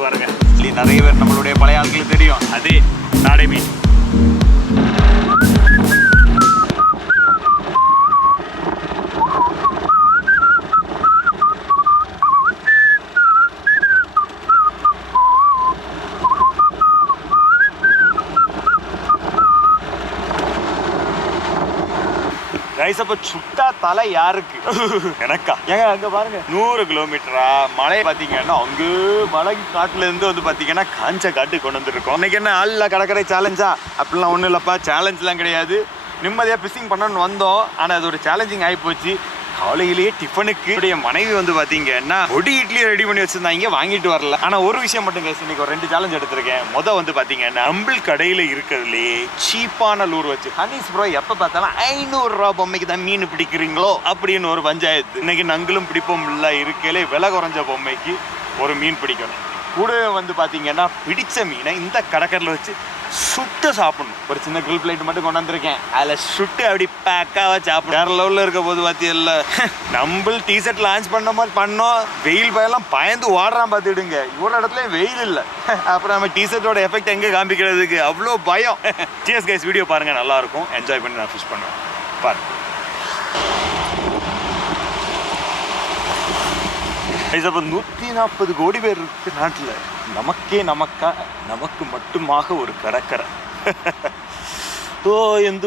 பாருங்க, நிறைய பேர் நம்மளுடைய பழைய ஆட்களுக்கு தெரியும், அதே நாடை மீன். அப்ப சுட்டா தலை யாருக்கு? எனக்கா? ஏங்க அங்க பாருங்க, 100 கிலோமீட்டரா மழை பாத்தீங்கன்னா அங்கு மலை காட்டுல இருந்து வந்து பாத்தீங்கன்னா காஞ்ச காட்டு கொண்டு வந்துருக்கோம். இன்னைக்கு என்ன ஆள்ல கடற்கரை சேலஞ்சா? அப்படிலாம் ஒண்ணும் இல்லப்பா, சேலஞ்ச் எல்லாம் கிடையாது. நிம்மதியா பிசிங் பண்ணணும்னு வந்தோம், ஆனா அது ஒரு சேலஞ்சிங் ஆகி போச்சு. காலையிலேயே டிஃபனுக்கு என்னுடைய மனைவி வந்து பாத்தீங்கன்னா பொடி இட்லி ரெடி பண்ணி வச்சிருந்தாங்க, வாங்கிட்டு வரல. ஆனா ஒரு விஷயம் மட்டும் கேஸ், இன்னைக்கு ஒரு 2 சேலஞ்ச் எடுத்திருக்கேன். வந்து பாத்தீங்கன்னா நம்ம கடையில இருக்கிறதுலே சீப்பான லூர் வச்சு, ஹனிஷ் ப்ரோ எப்ப பார்த்தாலும் 500 ரூபா பொம்மைக்கு தான் மீன் பிடிக்கிறீங்களோ அப்படின்னு ஒரு பஞ்சாயத்து. இன்னைக்கு நங்களும் பிடிப்போம் இல்ல, இருக்கையிலே விலை குறைஞ்ச பொம்மைக்கு ஒரு மீன் பிடிக்கணும். கூட வந்து பாத்தீங்கன்னா பிடிச்ச மீனை இந்த கடற்கரையில் வச்சு சுட்டு சாப்பிடணும். ஒரு சின்ன கிரில் பிளேட் மட்டும் கொண்டு வந்திருக்கேன், அதில் சுட்டு அப்படி பேக்காவா சாப்பிடும். வேற லெவலில் இருக்க போது பார்த்தியல்ல. நம்ம டிஷர்ட் லான்ச் பண்ண மாதிரி பண்ணோம், வெயில் பயெல்லாம் பயந்து ஓடுறான் பார்த்துடுங்க. இவ்வளோ இடத்துல வெயில் இல்லை, அப்புறம் நம்ம டிஷர்ட்டோட எஃபெக்ட் எங்கே காமிக்கிறதுக்கு, அவ்வளோ பயம். சியர்ஸ் கைஸ், வீடியோ பாருங்க, நல்லா இருக்கும், என்ஜாய் பண்ணி நான் ஃபிஷ் பண்ணுவேன் பாருங்க. அப்போ 140 கோடி பேர் இருக்கு நாட்டில், நமக்கு மட்டுமாக ஒரு கடற்கரை. ஓ எந்த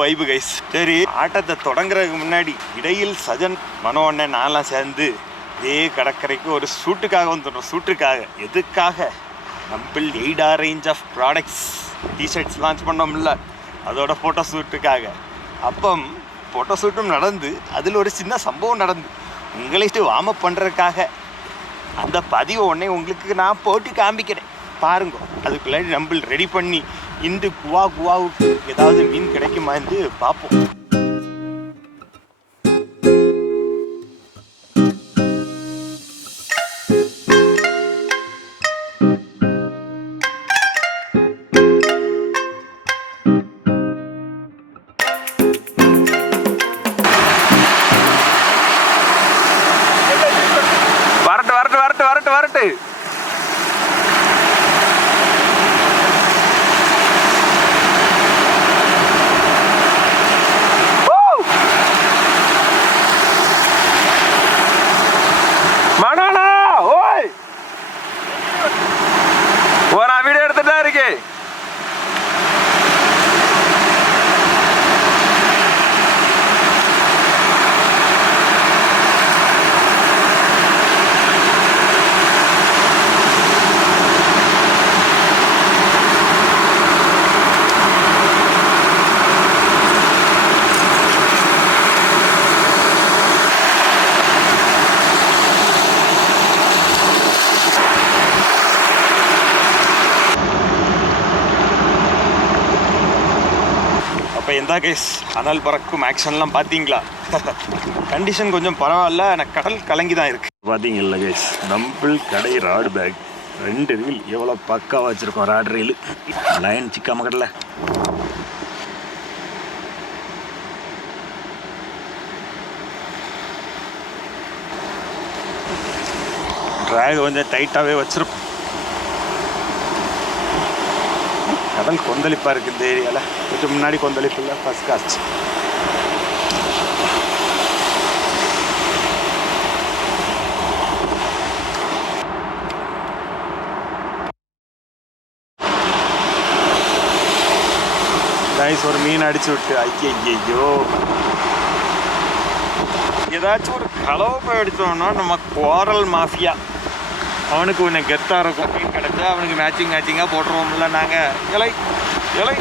வைபு கைஸ். சரி, ஆட்டத்தை தொடங்குறதுக்கு முன்னாடி இடையில் சஜன், மனோண்ணன், நான்லாம் சேர்ந்து கடற்கரைக்கு ஒரு ஷூட்டுக்காக வந்துடுறோம். ஷூட்டுக்காக எதுக்காக? நம்ம எய்டா range of products t shirts launch பண்ணோம்ல, அதோட ஃபோட்டோ ஷூட்டுக்காக. அப்போ ஃபோட்டோ ஷூட்டும் நடந்து அதில் ஒரு சின்ன சம்பவம் நடந்து உங்களைட்டு வார்ம் அப் பண்ணுறதுக்காக அந்த பதிவை உடனே உங்களுக்கு நான் போட்டு காமிக்கிறேன் பாருங்க. அதுக்குள்ளாடி நம்ம ரெடி பண்ணி இன்று குவாவுக்கு ஏதாவது மீன் கிடைக்குமா என்று பார்ப்போம். வரட்டு மணானா, ஓய் நான் வீடியோ எடுத்துட்டா இருக்கேன். எந்த கேஸ் அனல் பறக்கும் ஆக்ஷன்லாம் பார்த்தீங்களா? கண்டிஷன் கொஞ்சம் பரவாயில்ல, ஆனால் கடல் கலங்கி தான் இருக்கு. பார்த்தீங்கல்ல கேஸ், நம்ம கடை ராடு பேக் 2 ரீல் எவ்வளோ பக்காவாக வச்சுருக்கோம். ராடு ரீல் லயன் சிக்காம கடல ட்ராக் கொஞ்சம் டைட்டாகவே வச்சுருக்கோம். கடல் கொந்தளிப்பாக இருக்குது இந்த ஏரியாவில், கொஞ்சம் முன்னாடி கொந்தளிப்பு இல்லை, ஃபர்ஸ்ட் காஸ்ட். கைஸ் ஒரு மீன் அடிச்சு விட்டு, ஐயோ ஏதாச்சும் ஒரு கலவை போய் அடித்தோம்னா நம்ம கோரல் மாஃபியா அவனுக்கு கொஞ்சம் கெத்தாக இருக்கும். மீன் கிடச்சா அவனுக்கு மேட்சிங்காக போட்டுருவோம்ல நாங்கள். இலை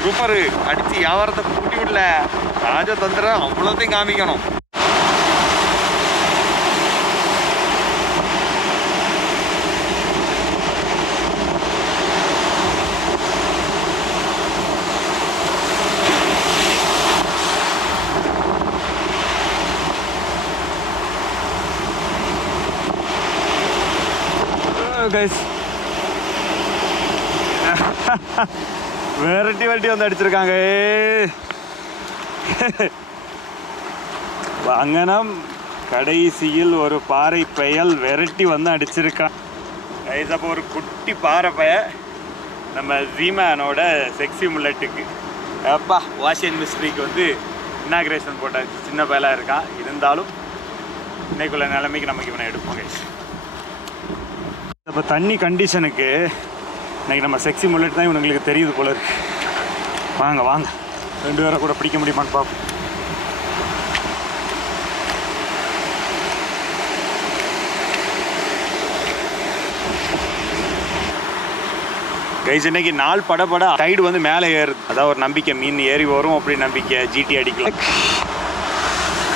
சூப்பரு அடித்து வியாபாரத்தை கூட்டி விடல, ராஜதந்திரம் அவ்வளோத்தையும் காமிக்கணும். கைஸ் வெரைட்டி வந்து அடிச்சிருக்காங்க. வாங்கனம் கடைசியில் ஒரு பாறை பெயல் விரட்டி வந்து அடிச்சிருக்கான் கைஸ். அப்போ ஒரு குட்டி பாறை பெய நம்ம ஜீமேனோட செக்ஸி முல்லட்டுக்கு அப்பா வாஷிங் மிஸ்ட்ரிக்கு வந்து இன்னாகிரேஷன் போட்டாச்சு. சின்ன பயலாக இருக்கான், இருந்தாலும் இன்னைக்குள்ள நிலைமைக்கு நமக்கு இவனை எடுப்போம் கைஸ். இப்போ தண்ணி கண்டிஷனுக்கு இன்னைக்கு நம்ம செக்ஸி முல்லட் தான் இவனுங்களுக்கு தெரியுது போல இருக்கு. வாங்க வாங்க 2 பேரை கூட பிடிக்க முடியுமான்னு பார்ப்போம். கைஸ் இன்னைக்கு நாள் படப்பட டைடு வந்து மேலே ஏறுது. அதான் ஒரு நம்பிக்கை, மீன் ஏறி வரும் அப்படி நம்பிக்கை. ஜிடி அடிக்கலாம்.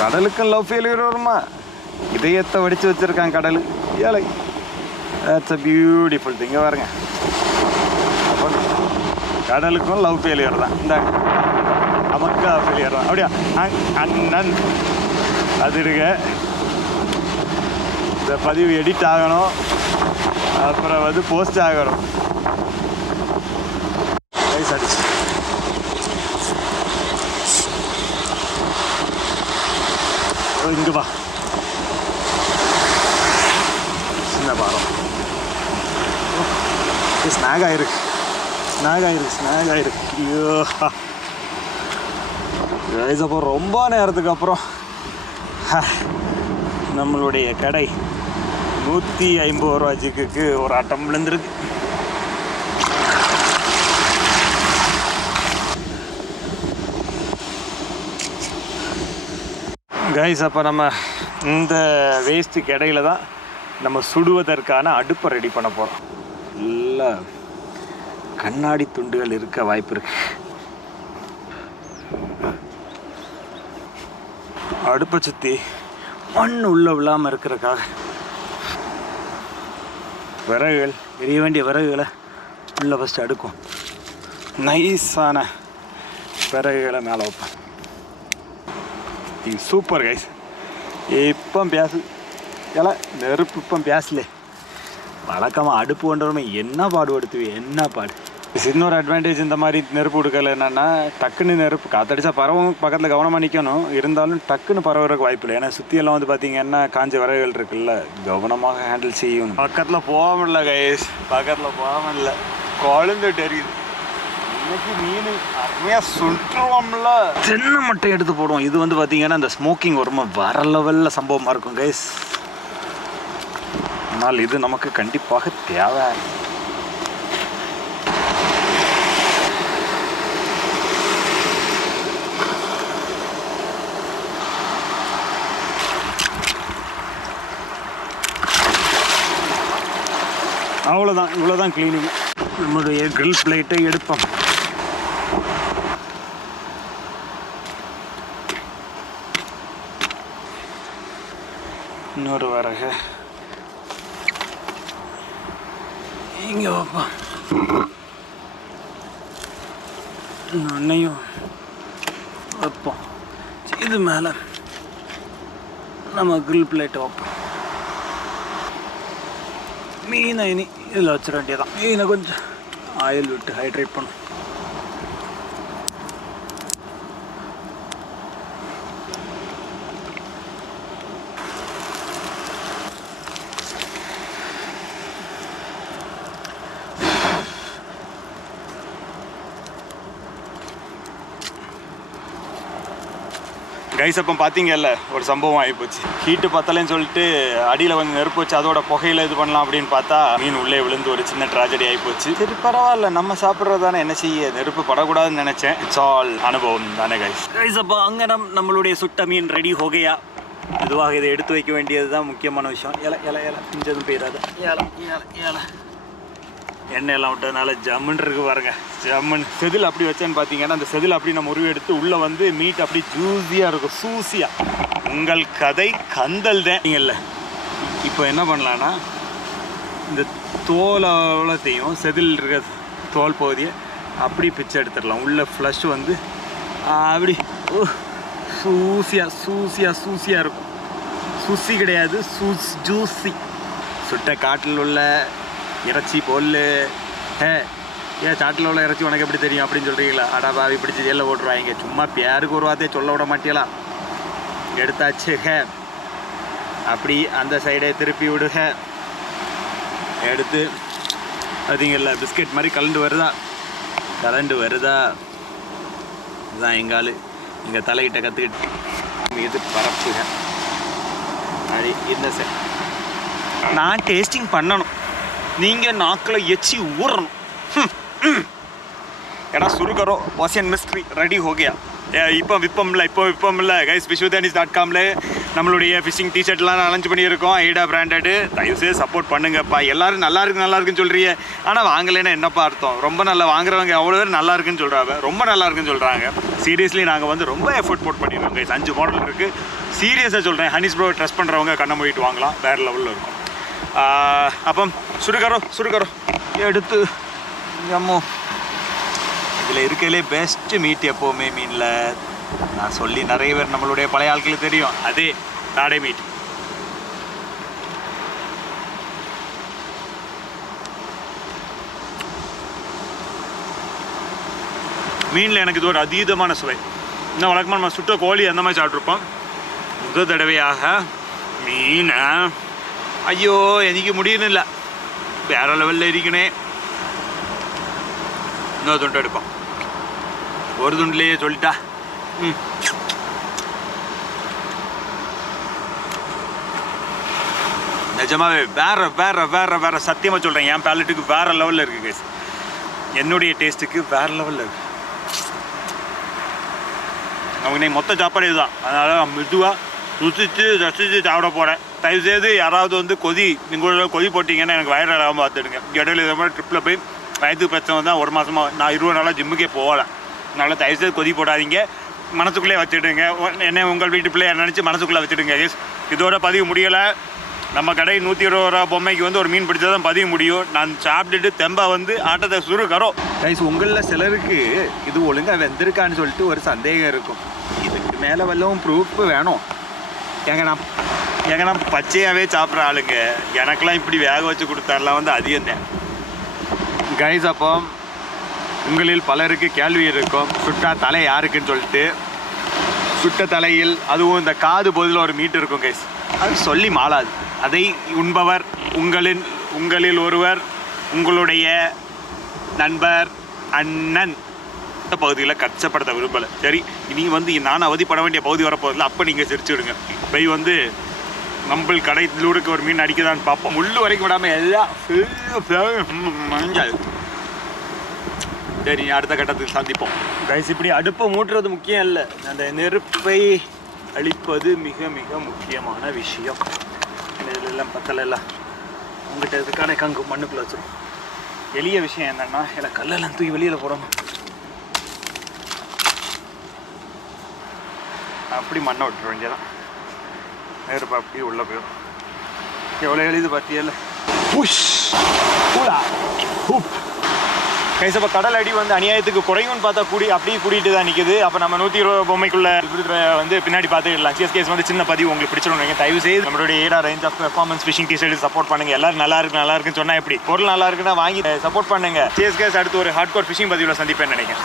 கடலுக்கும் லவ் ஃபெயிலியர் வருமா? இதயத்தை வடித்து வச்சுருக்கான் கடல். ஏழை தட்ஸ் அ பியூட்டிஃபுல் திங். பாருங்க, அப்போ கடலுக்கும் லவ் ஃபெயிலியர் தான். இந்த நமக்கா ஃபெயிலியர் தான். அப்படியா அண்ணன் அது இருக்க. இந்த பதிவு எடிட் ஆகணும், அப்புறம் வந்து போஸ்ட் ஆகணும். இங்கே வா, சின்ன பாரம். ஸ்நாக் ஆயிருக்கு. ஐயோ கைஸ், அப்போ ரொம்ப நேரத்துக்கு அப்புறம் நம்மளுடைய கடை 150 ரூபா ஜிக்குக்கு ஒரு ஆட்டம் விழுந்துருக்கு. கைஸ், அப்போ நம்ம இந்த வேஸ்ட்டுக்கு இடையில தான் நம்ம சுடுவதற்கான அடுப்பை ரெடி பண்ண போகிறோம். இல்லை, கண்ணாடி துண்டுகள் இருக்க வாய்ப்பு இருக்கு. அடுப்பை சுற்றி மண் உள்ள விழாமல் இருக்கிறதுக்காக விறகுகள், எரிய வேண்டிய விறகுகளை உள்ள ஃபஸ்ட்டு அடுக்கும். நைஸான விறகுகளை மேலே வைப்பேன். Super guys. இப்போ பேசு ஏல நெருப்பு இப்போ பேசல. வழக்கமாக அடுப்பு கொண்டவருமே என்ன பாடுபடுத்துவேன், என்ன பாடு. இன்னொரு அட்வான்டேஜ் இந்த மாதிரி நெருப்பு கொடுக்கல என்னென்னா, டக்குன்னு நெருப்பு காற்றடிச்சா பறவும் பக்கத்தில் கவனமாக நிற்கணும். இருந்தாலும் டக்குன்னு பரவுறதுக்கு வாய்ப்பு இல்லை. ஏன்னா சுற்றியெல்லாம் வந்து பார்த்திங்கன்னா காஞ்ச விறகுகள் இருக்குல்ல, கவனமாக ஹேண்டில் செய்யணும். பக்கத்தில் போக முடியல கைஸ், பக்கத்தில் போக முடியல. குழந்தை தெரியுது. இன்னைக்கு மீன் அருமையாக சுற்றுவோம்ல, தென்னை மட்டும் எடுத்து போடுவோம். இது வந்து பார்த்தீங்கன்னா இந்த ஸ்மோக்கிங் ரொம்ப வர லெவலில் சம்பவமாக இருக்கும் கைஸ். ஆனால் இது நமக்கு கண்டிப்பாக தேவை. அவ்வளோதான், இவ்வளோதான் க்ளீனிங். நம்மளுடைய கிரில் பிளேட்டை எடுப்போம். இன்னொரு வரக இங்கே வைப்போம். அன்னையும் வைப்போம். இது மேலே நம்ம கிரில் பிளேட்டை வைப்போம். மீனை இனி இதில் வச்சிட வேண்டியதான். மீனை கொஞ்சம் ஆயில் விட்டு ஹைட்ரேட் பண்ணும். கைஸ், அப்போ பார்த்தீங்கல்ல ஒரு சம்பவம் ஆகிப்போச்சு. ஹீட்டு பத்தலைன்னு சொல்லிட்டு அடியில் வந்து நெருப்பு வச்சு அதோட புகையில் இது பண்ணலாம் அப்படின்னு பார்த்தா மீன் உள்ளே விழுந்து ஒரு சின்ன ட்ராஜடி ஆகிப்போச்சு. சரி பரவாயில்ல, நம்ம சாப்பிட்றது தானே, என்ன செய்ய, நெருப்பு படக்கூடாதுன்னு நினச்சேன். இட்ஸ் ஆல் அனுபவம் தானே கைஸ். கைஸ், அப்போ அங்கே நம்மளுடைய சுட்ட மீன் ரெடி ஹோகையா. இதுவாக இதை எடுத்து வைக்க வேண்டியது தான் முக்கியமான விஷயம். இலை இஞ்சதும் போயிடாது. ஏலை எண்ணெயெல்லாம் விட்டதுனால ஜம்முன்னு இருக்கு பாருங்க. ஜம்முன் செதில் அப்படி வச்சேன்னு பார்த்தீங்கன்னா, அந்த செதில் அப்படி நம்ம உருவி எடுத்து உள்ளே வந்து மீட் அப்படி ஜூஸியாக இருக்கும், சூஸியாக. உங்கள் கதை கந்தல் தான். நீங்கள்ல இப்போ என்ன பண்ணலான்னா, இந்த தோலத்தையும் செதில் இருக்க தோல் பகுதியை அப்படி பிச்சை எடுத்துடலாம். உள்ள ஃப்ளஷ் வந்து அப்படி சூஸியாக இருக்கும். சூசி கிடையாது, ஜூஸி. சுட்ட காட்டில் உள்ள இறைச்சி பொல். ஏன் சாட்டில் உள்ள இறைச்சி உனக்கு எப்படி தெரியும் அப்படின்னு சொல்கிறீங்களா? அடாபாவி பிடிச்சி ஜெல்ல ஓட்டுருவாங்க. சும்மா பேருக்கு ஒரு வார்த்தையை சொல்ல விட மாட்டீங்களா எடுத்தாச்சுக. அப்படி அந்த சைடை திருப்பி விடுக. எடுத்து அதுங்கல்ல பிஸ்கெட் மாதிரி கலண்டு வருதா இதுதான் எங்கால் எங்கள் தலையிட்ட கற்றுக்கிட்டு இது பரப்புக. அப்படி இந்த சைட் நான் டேஸ்டிங் பண்ணணும், நீங்கள் நாக்கில் எச்சி ஊறணும். ஏன்னா சுருக்கரோ வாஷன் மிஸ்ட்ரி ரெடி हो गया. இப்போ விற்பமில்ல கைஸ். fishwithanish.com நம்மளுடைய ஃபிஷிங் டிஷர்ட்லாம் அலஞ்ச் பண்ணியிருக்கோம். ஐடா பிராண்டடு. தயவுசெய்து சப்போர்ட் பண்ணுங்கப்பா. எல்லோரும் நல்லா இருக்குன்னு சொல்கிறீங்க, ஆனால் வாங்கலைன்னா என்னப்பா அர்த்தம்? ரொம்ப நல்லா வாங்குறவங்க அவ்வளோ பேர் நல்லா இருக்குன்னு சொல்கிறாங்க, ரொம்ப நல்லா இருக்குன்னு சொல்கிறாங்க. சீரியஸ்லி நாங்கள் வந்து ரொம்ப எஃபோர்ட் போட் பண்ணிடுவோம் கைஸ். 5 மாடல் இருக்குது. சீரியஸாக சொல்கிறேன், ஹனிஷ் ப்ரோ ட்ரெஸ் பண்ணுறவங்க கண்ணை மூடிட்டு வாங்கலாம், வேறு லெவலில் இருக்கும். அப்போ சுருக்கரோ எடுத்து அம்மோ. இதில் இருக்கிறதுலே பெஸ்ட்டு மீட் எப்போவுமே மீனில் நான் சொல்லி நிறைய பேர் நம்மளுடைய பழைய ஆட்களுக்கு தெரியும், அதே தாடை மீட். மீனில் எனக்கு இது ஒரு அதீதமான சுவை. இன்னும் வழக்கமாக நம்ம சுட்ட கோழி அந்த மாதிரி சாப்பிட்ருப்போம். முதல் தடவையாக மீனை ஐயோ எனக்கு முடியணும்ல, வேற லெவலில் இருக்கணே. இன்னொரு துண்டு எடுப்போம். ஒரு துண்டுலேயே சொல்லிட்டா. நிஜமாவே வேற சத்தியமாக சொல்கிறேன், என் பேலட்டுக்கு வேற லெவலில் இருக்குது கைஸ். என்னுடைய டேஸ்ட்டுக்கு வேற லெவலில் இருக்குது. அவங்க நீ மொத்த சாப்பாடு இதுதான், அதனால் மெதுவாக ருசித்து ரசித்து சாப்பிட போகிறேன். தயவுசெய்து யாராவது வந்து கொதி போட்டிங்கன்னா எனக்கு வயிறு இல்லாமல் பார்த்துடுங்க. இடையில இதை மாதிரி ட்ரிப்பில் போய் வயதுக்கு பிரச்சனை தான். ஒரு மாதமாக நான் 20 நாளாக ஜிம்முக்கே போகலை. அதனால் தயவுசெய்து கொதி போடாதீங்க, மனசுக்குள்ளே வச்சுடுங்க. என்ன உங்கள் வீட்டு பிள்ளைய நினச்சி மனசுக்குள்ளே வச்சுடுங்க கைஸ். இதோட பதிவு முடியலை. நம்ம கடை 120 ரூபா பொம்மைக்கு வந்து ஒரு மீன் பிடிச்சா தான் பதிவு முடியும். நான் சாப்பிட்டுட்டு தெம்பா வந்து ஆட்டத்தை சுருக்கறோம் கைஸ். உங்களில் சிலருக்கு இது ஒழுங்காக வெந்திருக்கான்னு சொல்லிட்டு ஒரு சந்தேகம் இருக்கும். இதுக்கு மேலே வல்லவும் ப்ரூஃப் வேணும். ஏங்க நான் பச்சையாகவே சாப்பிட்ற ஆளுங்க, எனக்கெல்லாம் இப்படி வேக வச்சு கொடுத்தாரெலாம் வந்து அதிகம் கைஸ். அப்போ உங்களில் பலருக்கு கேள்வி இருக்கும், சுட்டா தலை யாருக்குன்னு சொல்லிட்டு. சுட்ட தலையில் அதுவும் இந்த காது பகுதியில் ஒரு மீட் இருக்கும் கைஸ், அது சொல்லி மாளாது. அதை உண்பவர் உங்களில் ஒருவர், உங்களுடைய நண்பர், அண்ணன். இந்த பகுதியில் கஷ்டப்படுத்த விரும்பலை. சரி, இனி வந்து நான் அவதிப்பட வேண்டிய பகுதி வரப்போதில்லை. அப்போ நீங்கள் சிரிச்சு விடுங்க. பை வந்து நம்ம கடை லூருக்கு ஒரு மீன் அடிக்கதான்னு பார்ப்போம். முள்ளு வரைக்கும் விடாமல் எல்லாம் மஞ்சாது. சரி, அடுத்த கட்டத்தில் சந்திப்போம் கைஸ். இப்படி அடுப்பை மூட்டுறது முக்கியம் இல்லை, அந்த நெருப்பை அழிப்பது மிக மிக முக்கியமான விஷயம். இதெல்லாம் பத்தலை எல்லாம் உங்கள்கிட்ட இதுக்கான கங்கு மண்ணுக்குள்ளே வச்சிடும். எளிய விஷயம் என்னென்னா, இல்லை கல்லெல்லாம் தூக்கி வெளியில் போடணும். அப்படி மண்ணை விட்டுற வேண்டியதான். நெருப்பு அப்படியே உள்ளே போயிடும். எவ்வளோ எளிது பார்த்தியல்ல. கைஸ், அப்போ கடல் அடி வந்து அநியாயத்துக்கு குறையும்னு பார்த்தா அப்படியே கூட்டிகிட்டு தான் நிற்குது. அப்போ நம்ம 120 பொம்மைக்குள்ளே வந்து பின்னாடி பார்த்துக்கலாம். சிஎஸ்கேஸ் வந்து சின்ன பதிவு உங்களுக்கு பிடிச்சிருந்தீங்க. தயவு செய்து நம்மளுடைய ஏடா range of performance fishing T-shirt support பண்ணுங்கள். எல்லாரும் நல்லா இருக்குன்னு சொன்னால் எப்படி? பொருள் நல்லா இருக்குன்னா வாங்கி சப்போர்ட் பண்ணுங்கள். சிஎஸ்கேஸ் அடுத்து ஒரு ஹார்ட் கோர் ஃபிஷிங் பதிவில் சந்திப்பேன்னு நினைக்கிறேன்.